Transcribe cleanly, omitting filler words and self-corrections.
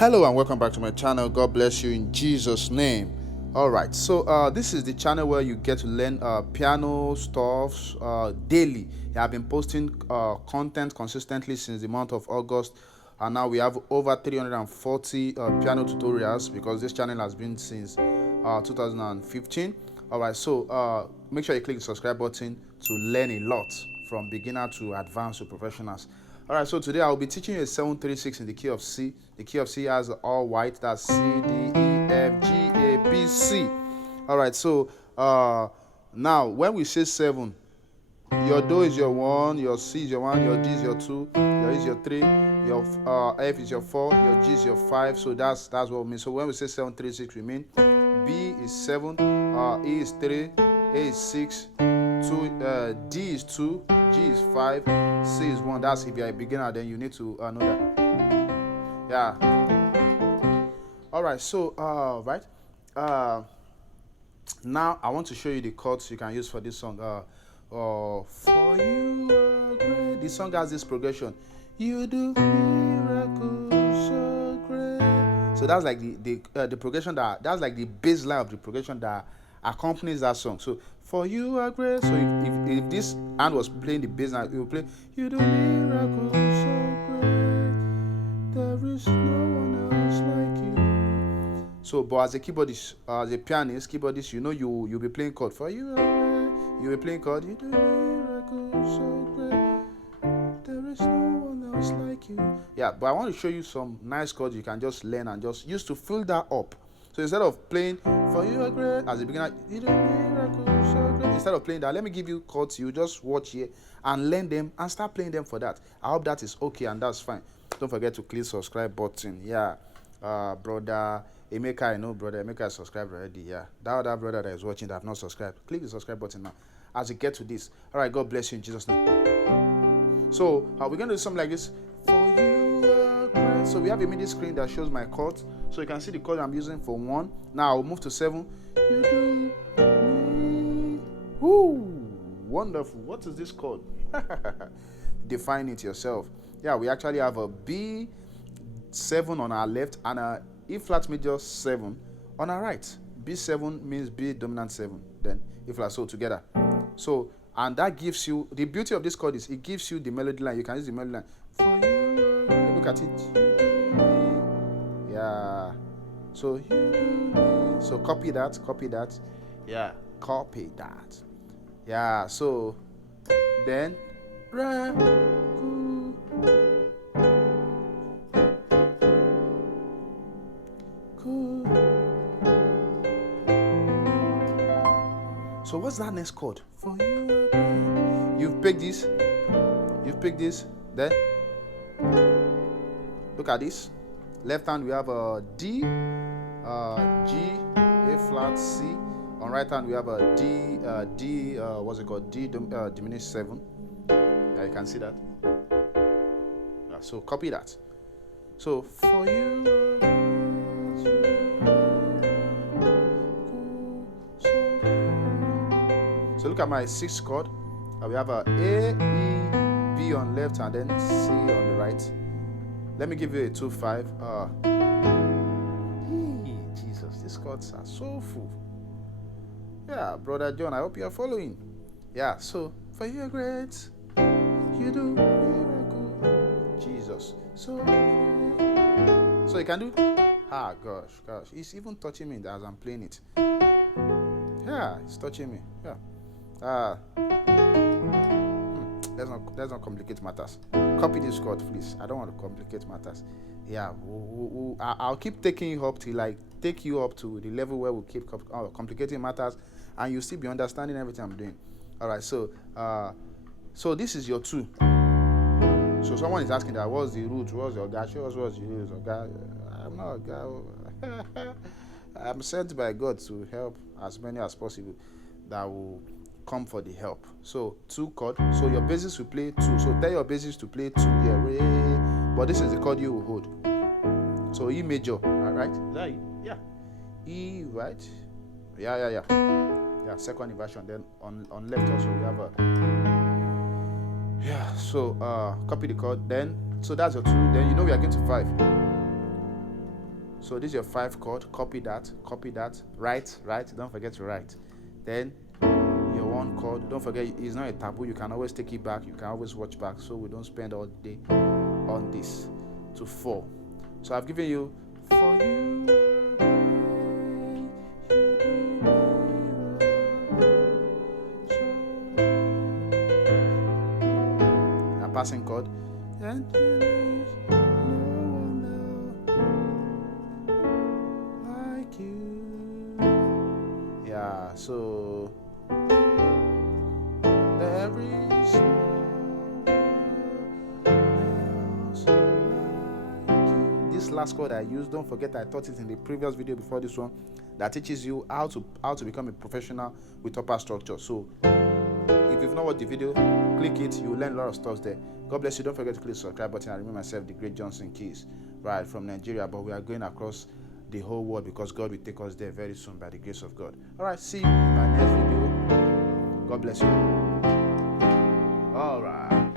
Hello and welcome back to my channel. God bless you in Jesus' name. Alright, so this is the channel where you get to learn piano stuff daily. I've been posting content consistently since the month of August, and now we have over 340 piano tutorials because this channel has been since 2015. Alright, so make sure you click the subscribe button to learn a lot from beginner to advanced to professionals. Alright, so today I'll be teaching you a 736 in the key of C. The key of C has all white, that's C, D, E, F, G, A, B, C. Alright, so now when we say 7, your Do is your 1, your C is your 1, your D is your 2, your E is your 3, your F is your 4, your G is your 5. So that's what we mean. So when we say 736, we mean B is 7, E is 3, A is 6, 2, D is 2, G is 5, C is 1. That's if you're a beginner, then you need to know that. Yeah. Alright, so now I want to show you the chords you can use for this song. For you are great. This song has this progression. You do miracles so great. So that's like the progression that's like the bass line of the progression that accompanies that song. So for you are great. So if this hand was playing the bass line, it would play you do miracles so great. There is no one else like you. So, but as a keyboardist, as a pianist, keyboardist, you know you'll be playing chord. For you are great. You'll be playing chord. You do miracles so great. There is no one else like you. Yeah, but I want to show you some nice chords you can just learn and just use to fill that up. So instead of playing for you are great as a beginner, you do miracles so great. Instead of playing that, let me give you chords you just watch here and learn them and start playing them for that. I hope that is okay and that's fine. Don't forget to click subscribe button. Yeah, brother Emeka, I know brother Emeka is subscribed already. Yeah, that other brother that is watching that have not subscribed, click the subscribe button now as you get to this. All right, God bless you in Jesus' name. So we're gonna do something like this. For you are great. So we have a MIDI screen that shows my chords. So you can see the chord I'm using for 1. Now I'll move to 7. You do me. Woo! Wonderful. What is this chord? Define it yourself. Yeah, we actually have a B7 on our left and a E flat major 7 on our right. B7 means B dominant 7. Then E flat, so together. So, and that gives you, the beauty of this chord is it gives you the melody line. You can use the melody line. For you, look at it. Yeah. So you do me. So copy that. Yeah. Copy that. Yeah. So then so what's that next chord? For you. You've picked this. Then look at this. Left hand we have a D, G, A flat, C. On right hand we have a D, what's it called? D diminished 7. Yeah, you can see that. Yeah, so copy that. So for you. So look at my 6th chord. We have a E, B on left and then C on the right. Let me give you a 2-5. Jesus, these chords are so full. Yeah, brother John, I hope you are following. Yeah, so for you are great, you do miracle. Jesus, so you can do. Gosh, it's even touching me as I'm playing it. Yeah, it's touching me. Yeah. Let's not complicate matters. Copy this chord, please. I don't want to complicate matters. Yeah, I'll keep taking you up till I take you up to the level where we'll keep complicating matters, and you'll still be understanding everything I'm doing. All right, so this is your 2. So someone is asking that what's the root? What's your guy? Show us what's the root of God. I'm not a guy. I'm sent by God to help as many as possible that will come for the help. So 2 chord. So your bassist will play 2. So tell your bassist to play 2 here. But this is the chord you will hold. So E major. Alright? Is that E? Yeah. E, right? Yeah. Yeah, second inversion. Then on left also we have a. Yeah, so copy the chord. Then so that's your 2. Then you know we are going to 5. So this is your 5 chord. Copy that. Write. Don't forget to write. Then your 1 chord. Don't forget, it's not a taboo. You can always take it back. You can always watch back. So we don't spend all day on this. To 4. So I've given you for you. A passing chord. And yeah, so there is no else like you. This last chord I used, don't forget I taught it in the previous video before this one that teaches you how to become a professional with upper structure. So if you've not watched the video, click it, you'll learn a lot of stuff there. God bless you. Don't forget to click the subscribe button. I remember myself, the great Johnsonkeyz, right from Nigeria, but we are going across the whole world because God will take us there very soon by the grace of God. All right, see you in my next video. God bless you. All right.